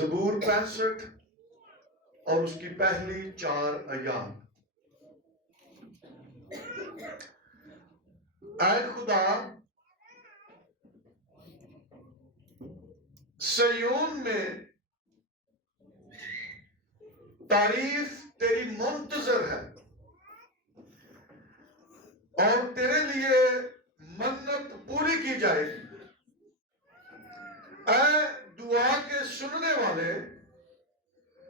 زبور 65 اور اس کی پہلی 4 آیات. اے خدا سیون میں تعریف تیری منتظر ہے اور تیرے لیے منت پوری کی جائے گی. اے دعا کے سننے والے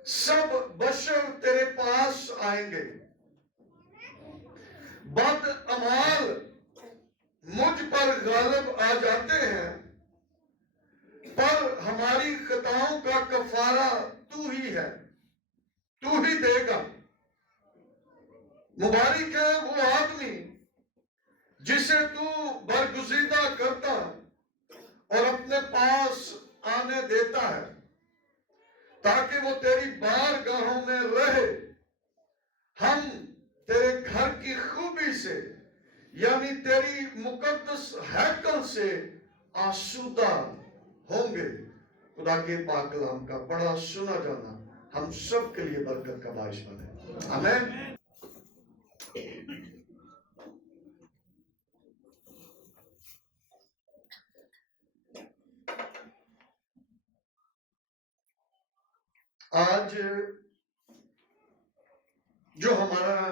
سب بشر تیرے پاس آئیں گے. بد اعمال مجھ پر غالب آ جاتے ہیں پر ہماری خطاؤں کا کفارہ تو ہی ہے، تو ہی دے گا. مبارک ہے وہ آدمی جسے تو برگزیدہ کرتا اور اپنے پاس آنے دیتا ہے تاکہ وہ تیری بارگاہوں میں رہے. ہم تیرے گھر کی خوبی سے یعنی تیری مقدس ہیکل سے آسودہ ہوں گے. خدا کے پاک کلام کا بڑا سنا جانا ہم سب کے لیے برکت کا باعث بنے. آمین. آج جو ہمارا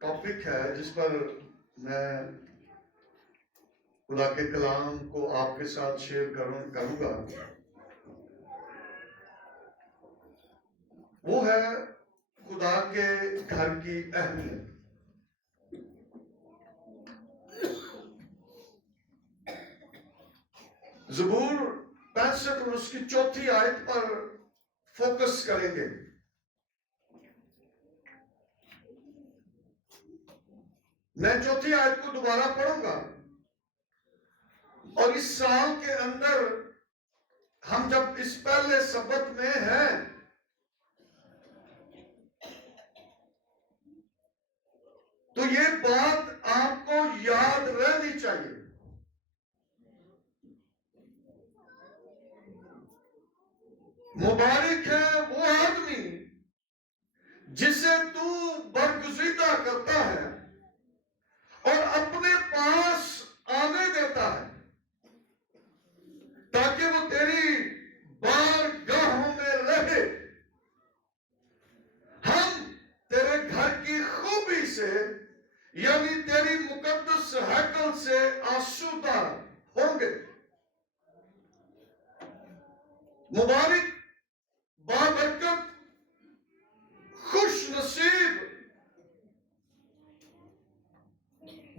ٹاپک ہے جس پر میں خدا کے کلام کو آپ کے ساتھ شیئر کروں گا وہ ہے خدا کے گھر کی اہمیت. زبور 65 اور اس کی 4 آیت پر فوکس کریں گے. میں 4 آیت کو دوبارہ پڑھوں گا اور اس سال کے اندر ہم جب اس پہلے سبت میں ہیں تو یہ بات آپ کو یاد رہنی چاہیے. مبارک ہے وہ آدمی جسے تو برگزیدہ کرتا ہے اور اپنے پاس آنے دیتا ہے تاکہ وہ تیری بارگاہوں میں رہے. ہم تیرے گھر کی خوبی سے یعنی تیری مقدس ہیکل سے آسودہ ہوں گے. مبارک بابرکت خوش نصیب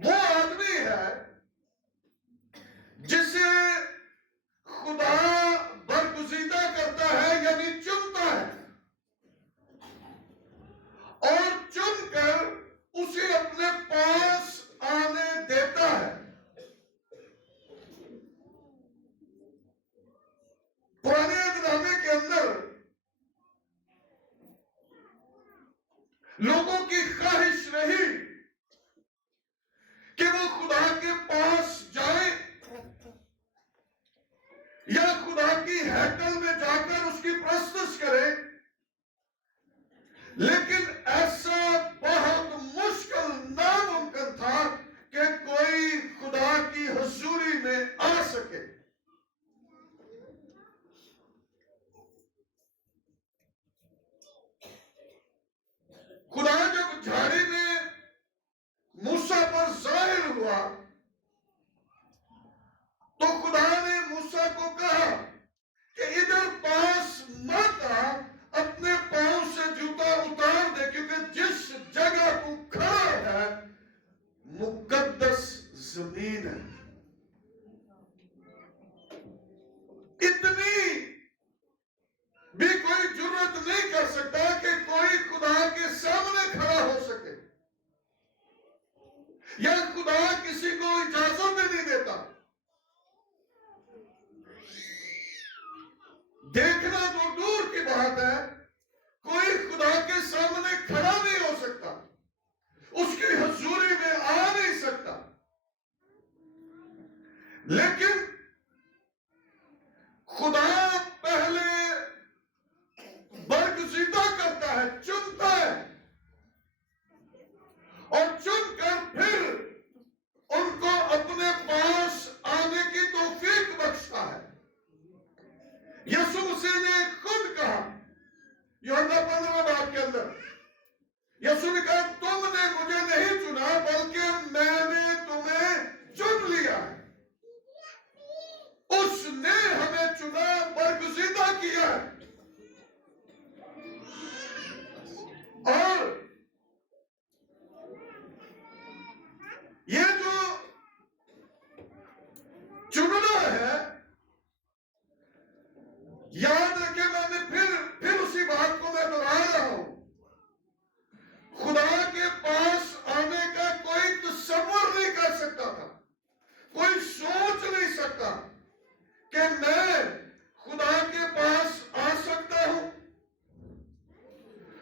وہ آدمی ہے جسے خدا برگزیدہ کرتا ہے یعنی چنتا ہے اور چن کر اسے اپنے پاس آنے دیتا ہے. پرانے عہد کے اندر لوگوں کی خواہش رہی کہ وہ خدا کے پاس جائیں یا خدا کی ہیکل میں جا کر اس کی پرستش کریں، لیکن ایسا بہت مشکل ناممکن تھا کہ کوئی خدا کی حضوری میں آ سکے. خدا جب جھاڑی میں موسیٰ پر ظاہر ہوا تو خدا نے موسیٰ کو کہا کہ ادھر پاس مت آ، اپنے پاؤں سے جوتا اتار دے کیونکہ جس جگہ تو کھڑا ہے مقدس زمین ہے. اتنی بھی کوئی جرت نہیں کر سکتا کہ کوئی خدا کے سامنے کھڑا ہو سکے.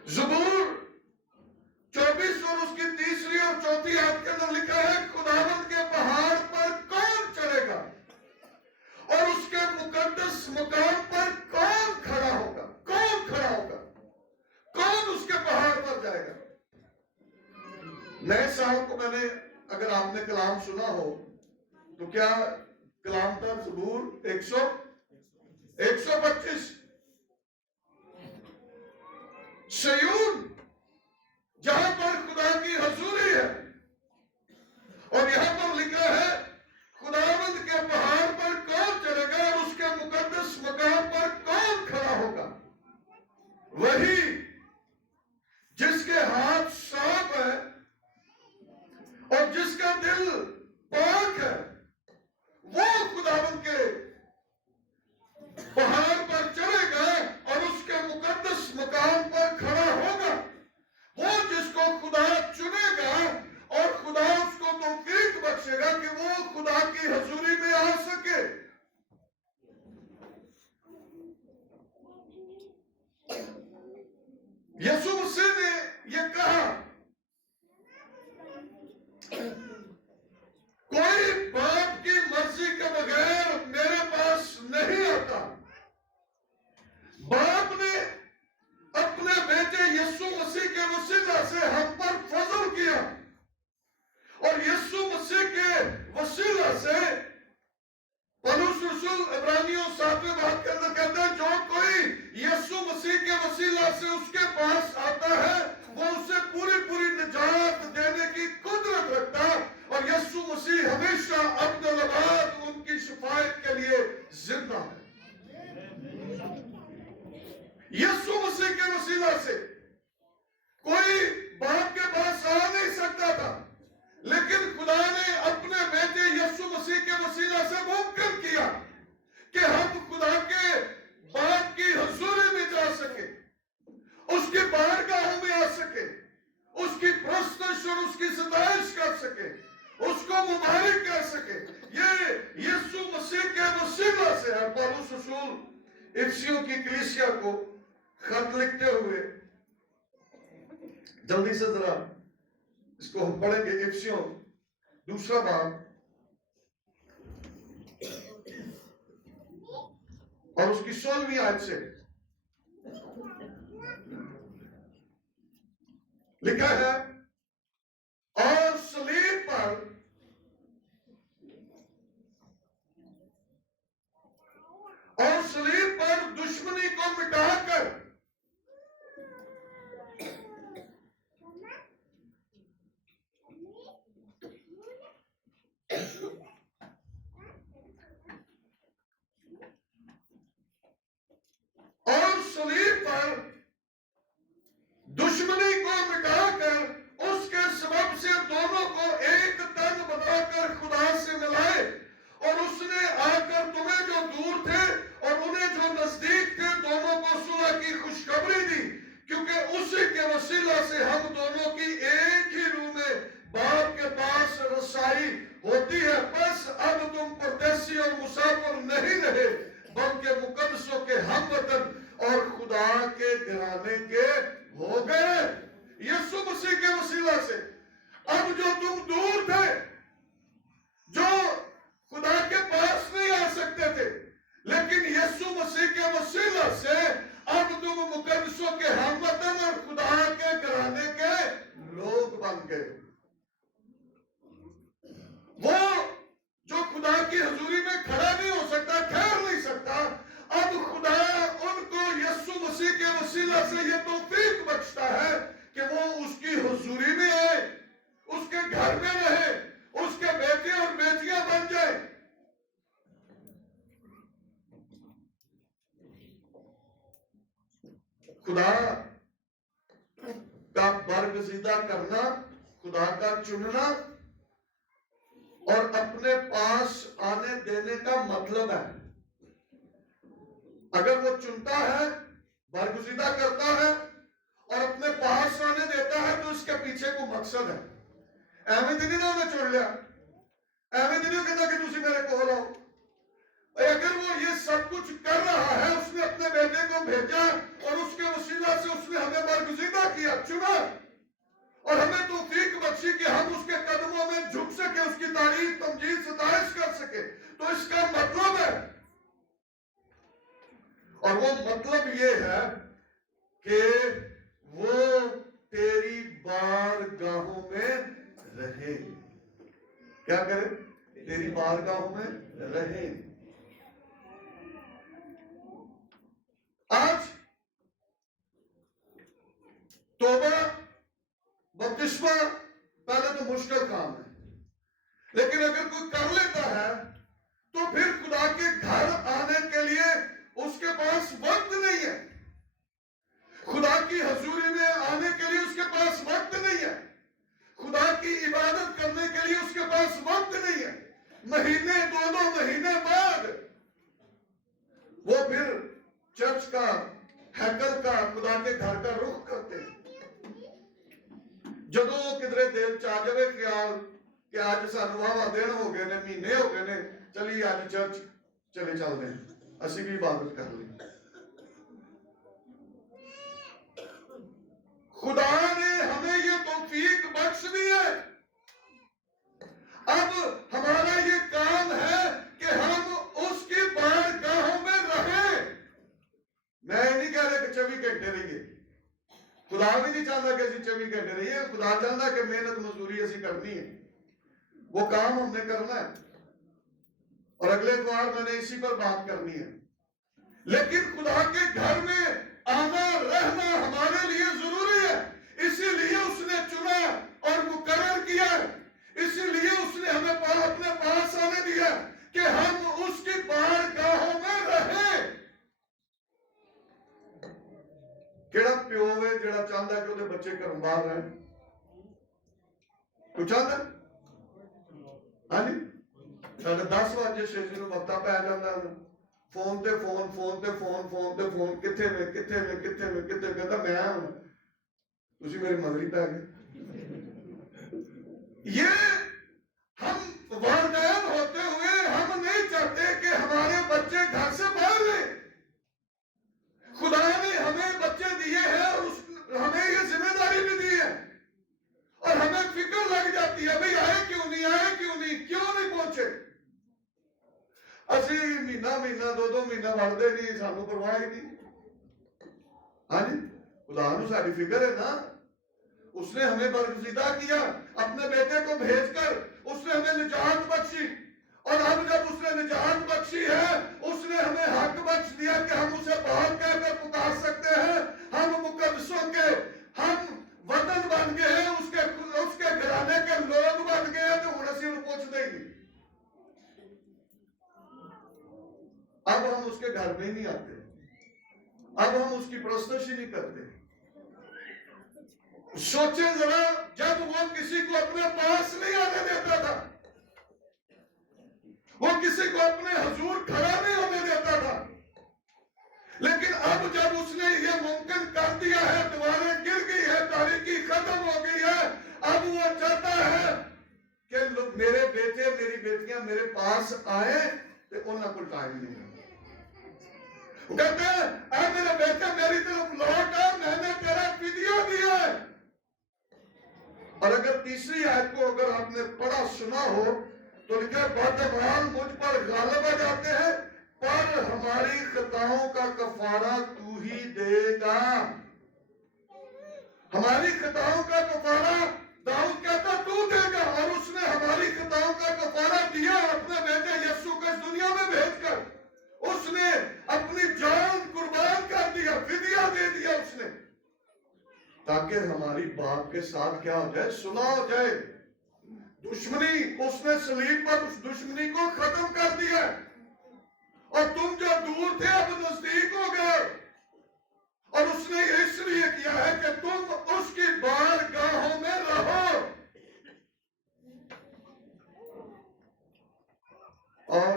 زبور 24 اور اس کی 3 اور 4 آیت کے اندر لکھا ہے خداوند کے پہاڑ پر کون چڑھے گا اور اس کے مقدس مقام پر کون کھڑا ہوگا؟ کون کھڑا ہوگا؟ کون اس کے پہاڑ پر جائے گا؟ نئے سال کو میں نے، اگر آپ نے کلام سنا ہو تو کیا کلام تھا؟ زبور 125 سیون، جہاں پر خدا کی حضوری ہے، اور یہاں پر لکھا ہے خداوند کے پہاڑ پر کون چڑھے گا اور اس کے مقدس مقام پر کون کھڑا ہوگا؟ وہی جس کے ہاتھ صاف ہے اور جس کا دل پاک ہے، وہ خداوند کے پہاڑ پر چڑھے گا اور اس کے مقدس مقام پر کھڑا ہوگا۔ وہ جس کو خدا چنے گا اور خدا اس کو توفیق بخشے گا کہ وہ خدا کی حضوری میں آ سکے۔ یسوع مسیح نے یہ کہا، کوئی باپ کی مرضی کے بغیر میرے پاس نہیں آتا۔ باپ نے اپنے بیٹے یسوع مسیح کے وسیلہ سے ہم پر فضل کیا، اور یسوع مسیح کے وسیلہ سے پولس رسول عبرانیوں 7ویں باب کے اندر کہتا ہے جو کوئی یسوع مسیح کے وسیلہ سے اس کے پاس آتا ہے وہ اسے پوری نجات دینے کی قدرت رکھتا، اور یسوع مسیح ہمیشہ ابدالآباد ان کی شفاعت کے لیے زندہ ہے۔ یسوع مسیح کے وسیلہ سے کوئی باپ کے پاس آ نہیں سکتا تھا، لیکن خدا نے اپنے بیٹے یسوع مسیح کے وسیلہ سے ممکن کیا کہ ہم خدا کے باپ کی حضوری میں جا سکے، اس کی بارگاہوں میں آ سکے، اس کی پرستش اور اس کی ستائش کر سکے، اس کو مبارک کر سکے۔ یہ یسوع مسیح کے وسیلہ سے ہے۔ پولس رسول افسیوں کی کلیسیا کو خط لکھتے ہوئے، جلدی سے ذرا اس کو ہم پڑھیں گے، افسیوں 2 باب اور اس کی 16ویں آیت سے لکھا ہے، اور صلیب پر دشمنی کو مٹا کر اس کے سبب سے دونوں کو ایک تن بنا کر خدا سے ملائے، اور اس نے آ کر تمہیں جو دور تھے اور انہیں جو نزدیک تھے دونوں کو صلح کی خوشخبری دی، کیونکہ اسی کے وسیلہ سے ہم دونوں کی ایک ہی روح میں باپ کے پاس رسائی ہوتی ہے۔ بس اب تم پردیسی اور مسافر نہیں رہے، بلکہ مقدسوں کے ہم وطن اور خدا کے گھرانے کے ہو گئے۔ یسوع مسیح کے وسیلہ سے اب جو تم دور تھے، جو خدا کے پاس نہیں آ سکتے تھے، لیکن یسوع مسیح کے وسیلہ سے اب تم مقدسوں کے ہم وطن اور خدا کے گھرانے کے لوگ بن گئے۔ وہ جو خدا کی حضوری میں کھڑا نہیں ہو سکتا، ٹھہر نہیں سکتا، اب خدا ان کو یسوع مسیح کے وسیلہ سے یہ توفیق بخشتا ہے کہ وہ اس کی حضوری میں آئے، اس کے گھر میں رہے، اس کے بیٹے اور بیٹیاں بن جائے۔ خدا کا برگزیدہ کرنا، خدا کا چننا اور اپنے پاس آنے دینے کا مطلب ہے، اگر وہ چنتا ہے، برگزیدہ کرتا ہے اور اپنے پاس آنے دیتا ہے تو اس کے پیچھے کوئی مقصد ہے۔ ایویں تو نہیں نہ انہیں چن لیا، ایویں تو نہیں کہتا کہ تسی میرے کول آؤ۔ اگر وہ یہ سب کچھ کر رہا ہے، اس نے اپنے بیٹے کو بھیجا اور اس کے وسیلہ سے اس نے ہمیں برگزیدہ کیا، چنا، اور ہمیں توفیق بخشی کہ ہم اس کے قدموں میں جھک سکے، اس کی تعریف تمجید ستائش کر سکے۔ تو اس کا مطلب ہے، اور وہ مطلب یہ ہے کہ وہ تیری بارگاہوں میں رہے۔ کیا کرے؟ تیری بارگاہوں میں رہے۔ آج توبہ بپتسمہ پہلے تو مشکل کام ہے، لیکن اگر کوئی کر لیتا ہے تو پھر خدا کے گھر آنے کے لیے اس کے پاس وقت نہیں ہے، خدا کی حضوری میں آنے کے لیے اس کے پاس وقت نہیں ہے، خدا کی عبادت کرنے کے لیے اس کے پاس وقت نہیں ہے۔ مہینے دو مہینے بعد وہ پھر چرچ کا، ہیکل کا، خدا کے گھر کا رخ کرتے ہیں۔ جدو کدرے دل چاہ جائے خیال کہ آج سانو واہ دن ہو گئے نے، مہینے ہو گئے نے، چلی آج چرچ چلے چل دیں، اسی بھی عبادت کر لیں۔ خدا نے ہمیں یہ توفیق بخش دی ہے، اب ہمارا یہ کام ہے کہ ہم اس کی بارگاہوں میں رہیں۔ میں نہیں کہہ رہا کہ 24 گھنٹے رہیے، خدا بھی نہیں چاہتا کہ اسی 24 گھنٹے رہیے، خدا چاہتا کہ محنت مزدوری اسی کرنی ہے، وہ کام ہم نے کرنا ہے، اور اگلے اتوار میں نے اسی پر بات کرنی ہے۔ لیکن خدا کے گھر میں آنا رہنا ہمارے لیے ضروری ہے، اسی لیے اس نے چنا اور مقرر کیا، اسی لیے اس نے ہمیں اپنے پاس آنے دیا کہ ہم اس کی بارگاہوں میں رہیں۔ کیڑا پیو ہے جڑا چاہتا ہے کہ وہ بچے گھروں باہر رہیں؟ کوئی چاہتا ہے؟ ہاں جی، ساڑھے 10 بجے شیشے نو وقتہ پہ جاتا ہے، فون تے فون، فون تے فون، فون تے فون، کتھے میں کتھے میں کتھے میں کتھے میں، کہتا میں ہوں، تسی میری مدری پہ گئے۔ یہ ہم والدین ہوتے ہوئے ہم نہیں چاہتے کہ ہمارے بچے گھر سے باہر رہیں۔ خدا نے ہمیں بچے دیے ہیں اور ہمیں یہ ذمہ داری بھی دی ہے، اور ہمیں فکر لگ جاتی ہے بھئی آئے کیوں نہیں پہنچے۔ اسی مہینہ دو مہینہ بڑھتے نہیں، سانو پرواہ ہی نہیں۔ ہاں جی، خدا نو ساری فکر ہے نا، اس نے ہمیں برگزیدہ کیا اپنے بیٹے کو بھیج کر، اس نے ہمیں نجات بخشی، اور اب جب اس نے نجات بخشی ہے اس نے ہمیں حق بخش دیا کہ ہم اسے بہت کہہ کر پکار سکتے ہیں، ہم مقدسوں کے ہم وطن بن گئے ہیں، اس کے گھرانے کے لوگ بن گئے ہیں، تو ہن اسی نوں پوچھدے ہی نہیں۔ اب ہم اس کے گھر میں نہیں آتے، اب ہم اس کی پرستش ہی نہیں کرتے۔ سوچیں ذرا، جب وہ کسی کو اپنے پاس نہیں آنے دیتا تھا، وہ کسی کو اپنے حضور کھڑا نہیں ہونے دیتا تھا، لیکن اب جب اس نے یہ ممکن کر دیا ہے، دیواریں گر گئی ہے، تاریکی ختم ہو گئی ہے، اب وہ چاہتا ہے کہ لوگ میرے بیٹے میری بیٹیاں میرے پاس آئیں، تو انہاں کو ٹائم نہیں ہے۔ وہ کہتے ہیں اے میرے بیٹے میری طرف لوٹ آ، میں نے تیرا فدیہ دیا ہے۔ اور اگر تیسری آیت کو اگر آپ نے پڑھا سنا ہو تو لکھا بدعمال مجھ پر غالب آ جاتے ہیں، پر ہماری خطاؤں کا کفارہ تو ہی دے گا۔ ہماری خطاؤں کا کفارہ داؤد کہتا تو دے گا، اور اس نے ہماری خطاؤں کا کفارہ دیا اپنے بیٹے یسوع کو اس دنیا میں بھیج کر۔ اس نے اپنی جان قربان کر دیا، فدیہ دے دیا اس نے، تاکہ ہماری باپ کے ساتھ کیا ہو جائے؟ صلح ہو جائے۔ دشمنی، اس نے صلیب پر اس دشمنی کو ختم کر دیا، اور تم جو دور تھے اب نزدیک ہو گئے، اور اس نے اس لیے کیا ہے کہ تم اس کی بارگاہوں میں رہو۔ اور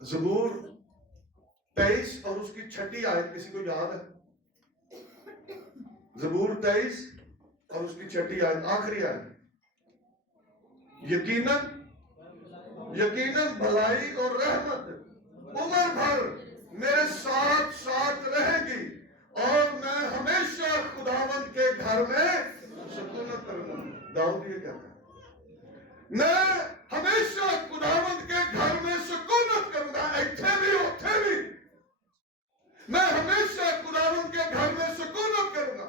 زبور 23 اور اس کی 6 آیت کسی کو یاد ہے؟ زبور 23 اور اس کی 6 آیت، آخری آیت، یقیناً بھلائی اور رحمت عمر بھر میرے ساتھ یہ کہتا ہے میں ہمیشہ خداوند کے گھر میں سکونت کروں گا، ایتھے بھی اوتھے بھی میں ہمیشہ خداوند کے گھر میں سکونت کروں گا۔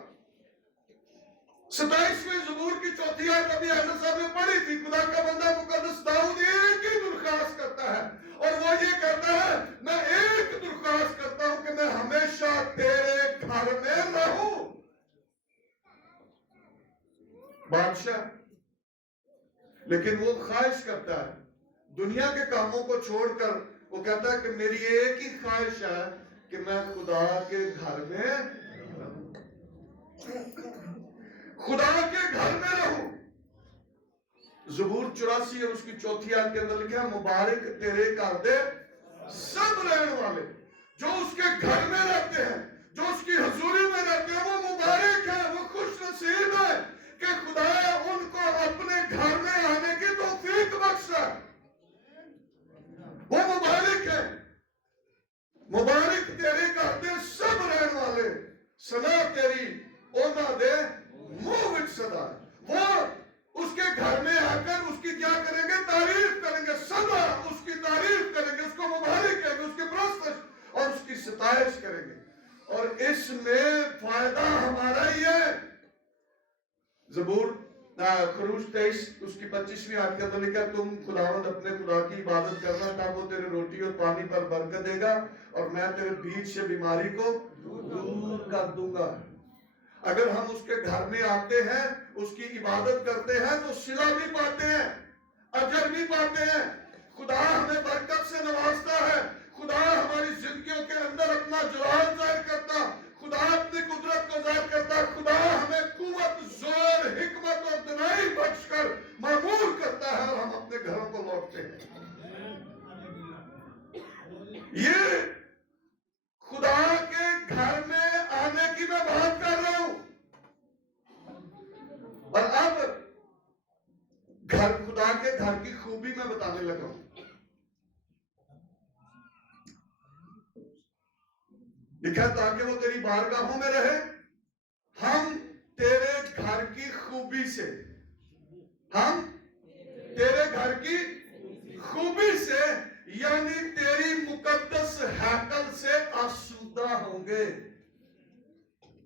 27ویں زبور کی 4 آیت ابھی احمد صاحب نے پڑھی تھی۔ خدا کا بندہ مقدس داؤد ایک ہی درخواست کرتا ہے اور وہ یہ کہتا ہے میں ایک درخواست کرتا ہوں کہ میں ہمیشہ تیرے گھر میں رہوں۔ بادشاہ لیکن وہ خواہش کرتا ہے دنیا کے کاموں کو چھوڑ کر، وہ کہتا ہے کہ میری ایک ہی خواہش ہے کہ میں خدا کے گھر میں خدا کے گھر میں رہوں۔ زبور 84 اور اس کی 4 آیت کے اندر لکھا ہے مبارک تیرے گھر دے سب رہن والے جو اس کے گھر میں رہتے ہیں، جو اس کی حضوری میں رہتے ہیں، وہ مبارک ہے، وہ خوش نصیب ہے کہ خدا ان کو اپنے گھر میں آنے کی توفیق بخشا۔ وہ مبارک ہے، مبارک تیرے گھر دے سب رہن والے، سنا تیری اونا دے منہ وچ صدا۔ وہ اس کے گھر میں آ کر اس کی کیا کریں گے؟ تعریف کریں گے، سدا اس کی تعریف کریں گے، اس کو مبارک کہیں گے، اس کی پرستش اور اس کی ستائش کریں گے۔ اور اس میں فائدہ ہمارا ہی ہے۔ زبور خروج 23 اس کی 25ویں آیت کے اندر لکھا تم خداوند اپنے خدا کی عبادت کرنا تھا، وہ تیرے روٹی اور پانی پر برکت دے گا اور میں تیرے بیچ سے بیماری کو دور کر دوں گا۔ اگر ہم اس کے گھر میں آتے ہیں، اس کی عبادت کرتے ہیں تو صلہ بھی پاتے ہیں، اجر بھی پاتے ہیں، خدا ہمیں برکت سے نوازتا ہے، خدا ہماری زندگیوں کے اندر اپنا جلال ظاہر کرتا، خدا اپنی قدرت کو ظاہر کرتا، خدا ہمیں قوت، زور، حکمت اور دنائی بخش کر معمور کرتا ہے اور ہم اپنے گھروں کو لوٹتے ہیں۔ یہ خدا کے گھر میں آنے کی میں بات کر رہا ہوں۔ اور اب گھر خدا کے گھر کی خوبی میں بتانے لگا ہوں۔ لکھا تاکہ وہ تیری بارگاہوں میں رہے، ہم تیرے گھر کی خوبی سے، ہم تیرے گھر کی خوبی سے یعنی تیری مقدس ہیکل سے آسودہ ہوں گے۔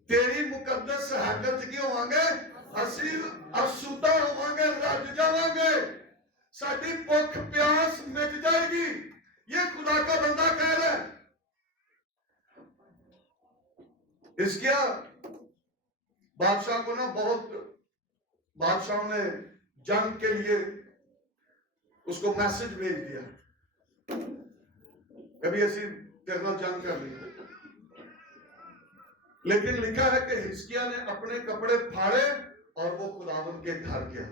تیری مقدس ہیکل سے کیوں ہوں گے؟ آسودہ ہوں گے، رج جاؤں گے، ساڈی بھوک پیاس مٹ جائے گی۔ یہ خدا کا بندہ کہہ رہا ہے۔ اس کیا بادشاہ کو نا بہت بادشاہوں نے جنگ کے لیے اس کو میسج بھیج دیا، کبھی ایسی کرنا جنگ کر لی، لیکن لکھا ہے کہ حزقیہ نے اپنے کپڑے پھاڑے اور وہ خداوند کے گھر گیا۔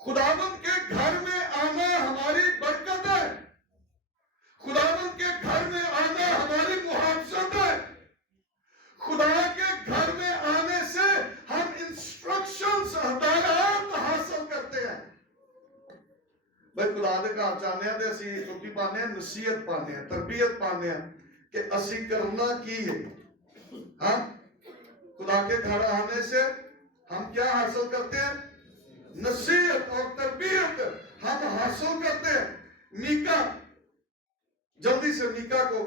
خداوند کے گھر میں آنا ہماری برکت ہے، خداوند کے گھر میں آنا ہماری محافظت ہے، خدا کے گھر میں آنے سے ہم انسٹرکشنز، ہدایات حاصل کرتے ہیں۔ بھائی خدا دے گھر جانے ہیں تے اسی روٹی پانے ہیں، نصیحت پانے ہیں، تربیت پانے ہیں کہ اسی کرنا کی ہے۔ ہم خدا کے گھر آنے سے ہم کیا حاصل کرتے ہیں؟ نصیحت اور تربیت ہم حاصل کرتے ہیں۔ میکا، جلدی سے میکا کو،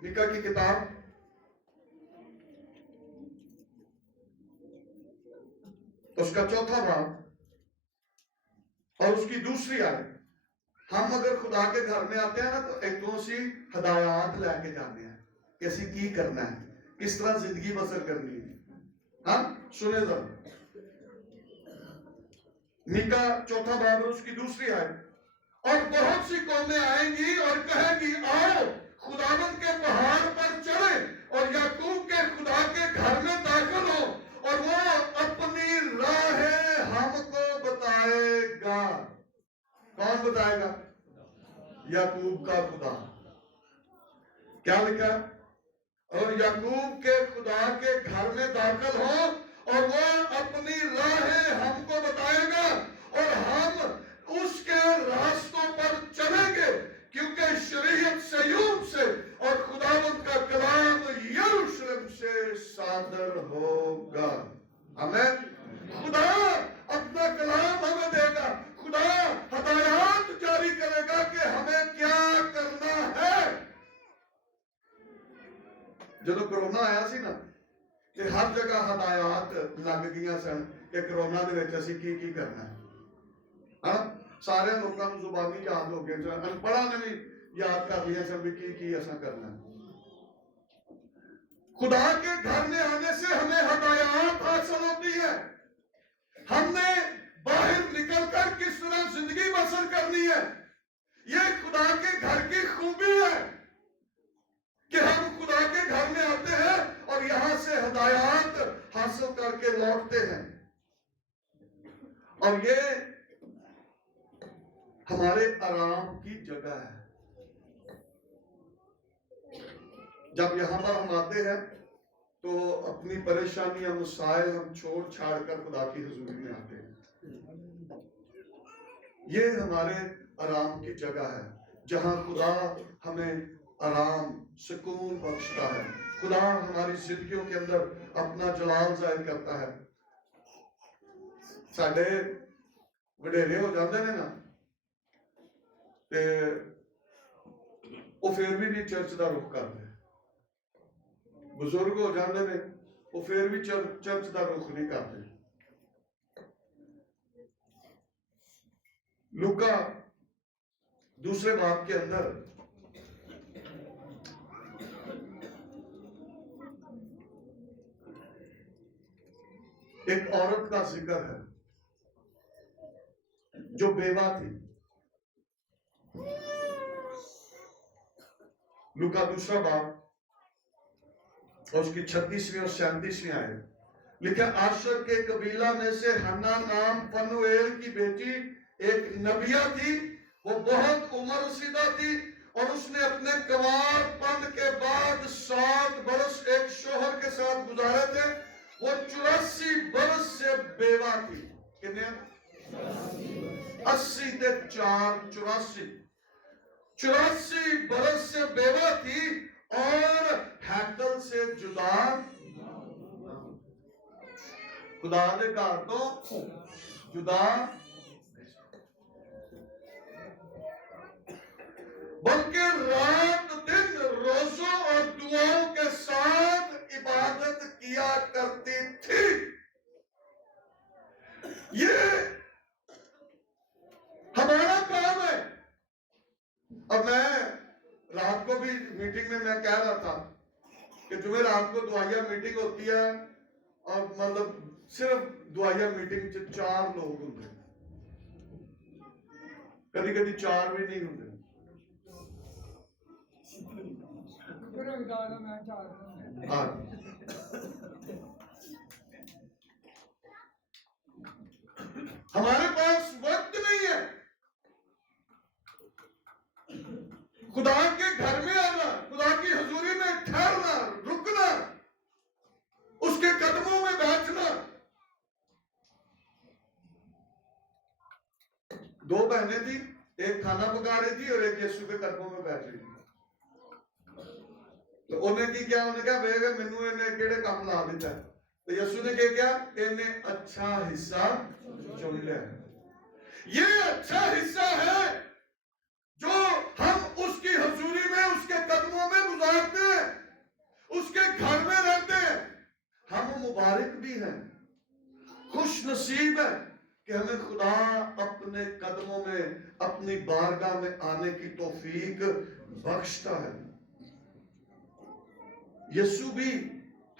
میکا کی کتاب اس کا 4 باب اور اس کی 2 آیت۔ ہم اگر خدا کے گھر میں آتے ہیں نا تو ایک دو سی ہدایات لے کے جانے ہیں کہ اسی کی کرنا ہے، کس طرح زندگی بسر کرنی ہے۔ ہم سنے ذرا میکا 4 باب اور اس کی 2 آیت۔ اور بہت سی قومیں آئیں گی اور کہیں گی آؤ خداوند کے پہاڑ پر چڑھیں اور یعقوب کے خدا کے گھر میں داخل ہو اور وہ اپنی راہیں ہم کو بتائے گا۔ کون بتائے گا؟ یعقوب کا خدا۔ کیا لکھا؟ اور یعقوب کے خدا کے گھر میں داخل ہو اور وہ اپنی راہیں ہم کو بتائے گا اور ہم اس کے راستوں پر چلیں گے، کیونکہ شریعت سیون سے اور خداوند کا کلام یروشلم سے صادر ہوگا۔ آمین۔ جدو کرونا آیا سی نا کہ ہر جگہ ہدایات لگ گئی سن کہ کرونا دے وچ اسی کی کرنا ہے. ہاں سارے لوگوں کو زبانی یاد ہو گیا, انپڑھاں نے بھی یاد کر لیا سن بھی کی ایسا کرنا ہے. خدا کے گھر میں آنے سے ہمیں ہدایات حاصل ہوتی ہے. ہم نے باہر نکل کر کس طرح زندگی بسر کرنی ہے. یہ خدا کے گھر کی خوبی ہے کہ ہم خدا کے گھر میں آتے ہیں اور یہاں سے ہدایات حاصل کر کے لوٹتے ہیں. اور یہ ہمارے آرام کی جگہ ہے. جب یہاں پر ہم آتے ہیں تو اپنی پریشانیاں مسائل ہم چھوڑ چھاڑ کر خدا کی حضوری میں آتے ہیں. یہ ہمارے آرام کی جگہ ہے جہاں خدا ہمیں آرام سکون بخشتا ہے. خدا ہماری زندگیوں کے اندر اپنا جلال ظاہر کرتا ہے. ساڈے وڈیرے ہو جاندے نے نا تے وہ پھر بھی نہیں چرچ دا رخ کرتے. بزرگ ہو جاندے نے وہ پھر بھی چرچ دا رخ نہیں کرتے. لوکا دوسرے باب کے اندر ایک عورت کا ذکر ہے جو بیوہ تھی. لوکا دوسرا باب اور اس کی 36ویں اور 37ویں آیت لکھا, آشر کے قبیلہ میں سے حنا نام فنویل کی بیٹی ایک نبیہ تھی. وہ بہت عمر رسیدہ تھی اور اس نے اپنے کنوار پن کے بعد 7 برس ایک شوہر کے ساتھ گزارے تھے. وہ 84 برس سے بیوہ تھی. کتنے 80 تے 4 84 برس سے بیوہ تھی اور ہیکل سے جدا خدا دے گھر تو جدا بلکہ رات دن روزوں اور دعاؤں کے ساتھ عبادت کیا کرتی تھی. یہ ہمارا کام ہے. اب میں رات کو بھی میٹنگ میں کہہ رہا تھا کہ جمعرات کو دعائیہ میٹنگ ہوتی ہے اور مطلب صرف دعائیہ میٹنگ 4 لوگ ہوتے ہیں, کبھی 4 بھی نہیں ہوتے. ہمارے پاس وقت نہیں ہے. خدا کے گھر میں آنا, خدا کی حضوری میں ٹھہرنا, رکنا, اس کے قدموں میں بیٹھنا. 2 بہنیں تھی, ایک کھانا پکا رہی تھی اور ایک یسوع کے قدموں میں بیٹھ رہی تھی. تو انہیں کی کیا, انہیں کہا بے گا مینوں انہیں کیڑے کام لا دیتا ہے. تو یسوع نے کیا انہیں اچھا حصہ چن لیا. یہ اچھا حصہ ہے جو ہم اس کی حضوری میں اس کے قدموں میں گزارتے ہیں, اس کے گھر میں رہتے ہیں. ہم مبارک بھی ہیں, خوش نصیب ہے کہ ہمیں خدا اپنے قدموں میں اپنی بارگاہ میں آنے کی توفیق بخشتا ہے. یسوع بھی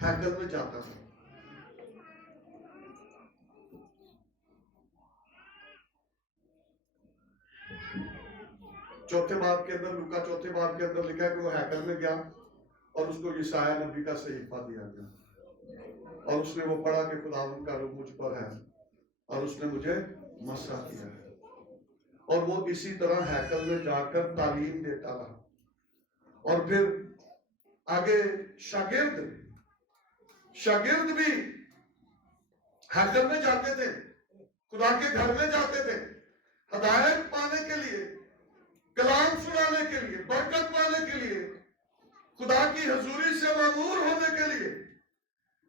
ہیکل میں جاتا تھا. چوتھے باب کے اندر, لوکا چوتھے باب کے اندر لکھا ہے کہ وہ ہیکل میں گیا اور اس کو یسایہ نبی کا صحیفہ دیا گیا اور اس نے وہ پڑھا کہ خداوند کا روح مجھ پر ہے اور اس نے مجھے مسح کیا ہے. اور وہ اسی طرح ہیکل میں جا کر تعلیم دیتا رہا. اور پھر آگے شاگرد بھی ہیکل میں جاتے تھے, خدا کے گھر میں جاتے تھے ہدایت پانے کے لیے, کلام سنانے کے لیے, برکت پانے کے لیے, خدا کی حضوری سے معمور ہونے کے لیے.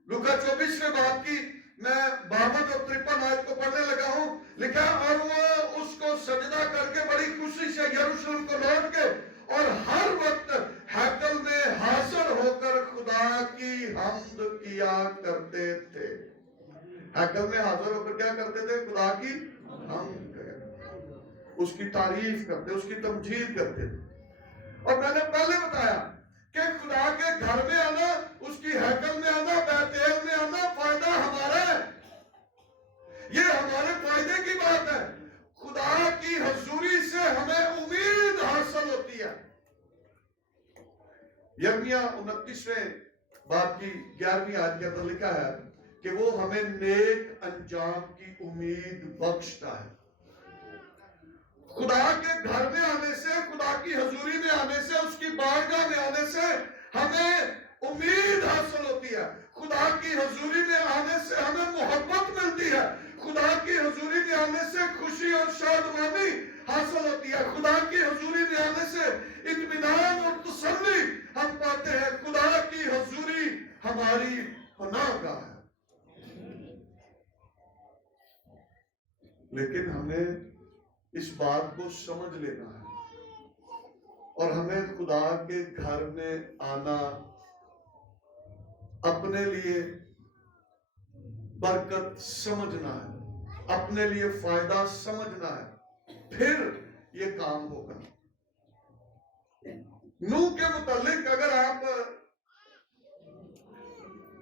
لوکا 24ویں باب کی میں 52 اور 53 آیت کو پڑھنے لگا ہوں. لکھا اور وہ اس کو سجدہ کر کے بڑی خوشی سے یروشلم کو لوٹ کے اور ہر وقت ہیکل میں حاضر ہو کر خدا ہیکل میں حاضر ہو کر کیا کرتے تھے؟ خدا کی حمد کرتے، اس کی تعریف کرتے، اس کی تمجید کرتے تھے۔ اور میں نے پہلے بتایا کہ خدا کے گھر میں آنا، اس کی ہیکل میں آنا، بیت ایل میں آنا فائدہ ہمارا ہے، یہ ہمارے فائدے کی بات ہے۔ خدا کی حضوری سے ہمیں امید حاصل ہوتی ہے۔ یرمیہ 29ویں باب کی 11ویں آیت کے اندر لکھا ہے کہ وہ ہمیں نیک انجام کی امید بخشتا ہے۔ خدا کے گھر میں آنے سے، خدا کی حضوری میں آنے سے، اس کی بارگاہ میں آنے سے ہمیں امید حاصل ہوتی ہے۔ خدا کی حضوری میں آنے سے ہمیں محبت ملتی ہے۔ خدا کی حضوری میں آنے سے خوشی اور شادمانی حاصل ہوتی ہے۔ خدا کی حضوری میں آنے سے اطمینان اور تسلی ہم پاتے ہیں۔ خدا کی حضوری ہماری پناہ گاہ ہے۔ لیکن ہمیں اس بات کو سمجھ لینا ہے، اور ہمیں خدا کے گھر میں آنا اپنے لیے برکت سمجھنا ہے، اپنے لیے فائدہ سمجھنا ہے، پھر یہ کام ہوگا۔ نوح کے متعلق اگر آپ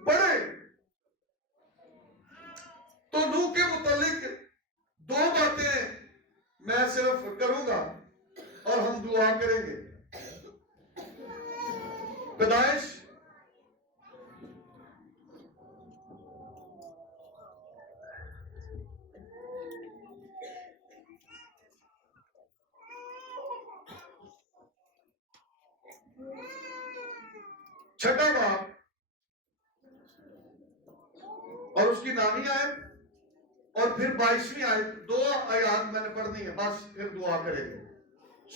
پڑھیں تو نوح کے متعلق دو باتیں میں صرف کروں گا اور ہم دعا کریں گے۔ پیدائش چھٹا باب اور اس کی 9ویں آیت اور پھر 22ویں آیت، دو آیات میں نے پڑھنی ہے، بس پھر دعا کریں گے۔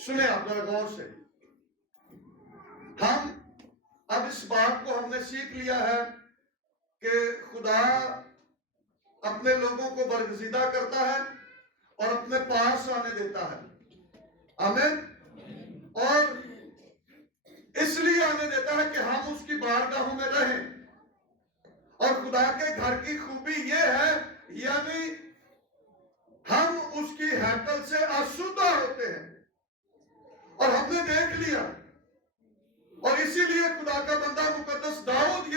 سنیں آپ ذرا غور سے۔ ہم اب اس بات کو ہم نے سیکھ لیا ہے کہ خدا اپنے لوگوں کو برگزیدہ کرتا ہے اور اپنے پاس آنے دیتا ہے۔ آمین۔ اور اس لیے آنے دیتا ہے کہ ہم اس کی بارگاہوں میں رہیں۔ اور خدا کے گھر کی خوبی یہ ہے، یعنی ہم اس کی ہیکل سے آسودہ ہوتے ہیں، اور ہم نے دیکھ لیا، اور اسی لیے خدا کا بندہ مقدس داؤد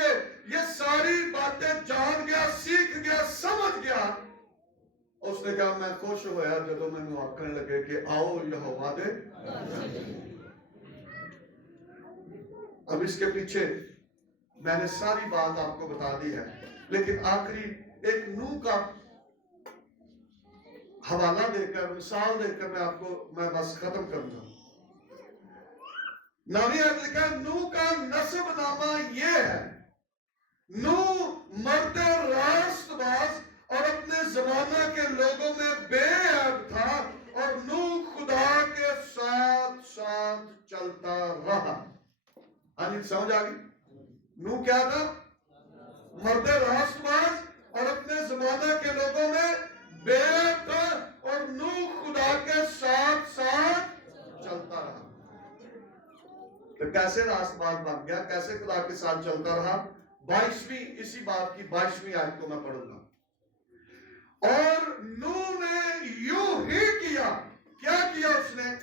یہ ساری باتیں جان گیا، سیکھ گیا، سمجھ گیا۔ اس نے کہا میں خوش ہوا جب میں نے آکھنے لگے کہ آؤ یہوہ دے۔ اب اس کے پیچھے میں نے ساری بات آپ کو بتا دی ہے، لیکن آخری ایک نوح کا حوالہ دے کر، مثال دے کر میں بس ختم کروں گا۔ 9ویں آیت لکھا ہے، نوح کا نسب نامہ یہ ہے، نوح مرد راست باز اور اپنے زمانہ کے لوگوں میں بے عیب تھا، اور نوح خدا کے ساتھ ساتھ چلتا رہا۔ سمجھ آ گئی؟ نوح کیا تھا؟ مرد راست باز اور اپنے زمانہ کے لوگوں میں بے عیب تھا، اور نوح خدا کے ساتھ ساتھ چلتا رہا۔ تو کیسے راست باز بن گیا، کیسے خدا کے ساتھ چلتا رہا؟ 22ویں اسی بات کی 22ویں آیت کو میں پڑھوں گا۔ اور نوح نے یوں ہی کیا، کیا کیا اس نے؟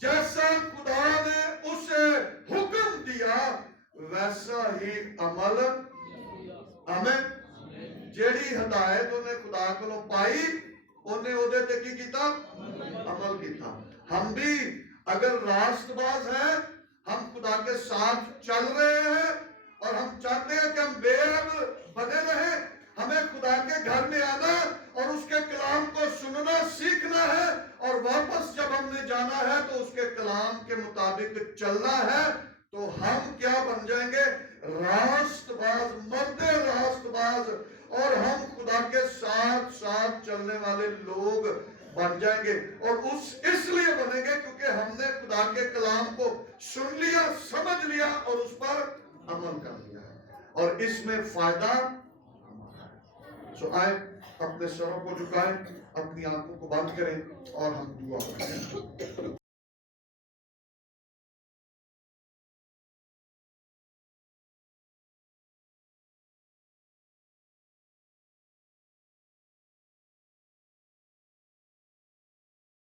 جیسا خدا نے اسے حکم دیا ویسا ہی عمل۔ آمین۔ جیڑی ہدایت انہیں خدا کو پائی، انہیں وہ دے کی کیتا؟ عمل کیتا۔ ہم بھی اگر راست باز ہیں، ہم خدا کے ساتھ چل رہے ہیں، اور ہم چاہتے ہیں کہ ہم بے عیب بنے رہیں، ہمیں خدا کے گھر میں آنا اور اس کے کلام کو سننا سیکھنا ہے، اور واپس جب ہم نے جانا ہے تو اس کے کلام کے مطابق چلنا ہے، تو ہم کیا بن جائیں گے؟ راست باز، مرد راست باز، اور ہم خدا کے ساتھ ساتھ چلنے والے لوگ بن جائیں گے۔ اور اس لیے بنیں گے کیونکہ ہم نے خدا کے کلام کو سن لیا، سمجھ لیا اور اس پر عمل کر لیا ہے، اور اس میں فائدہ ہمارا ہے۔ سو آئے اپنے سروں کو جھکائیں، اپنی آنکھوں کو بند کریں اور ہم دعا کریں۔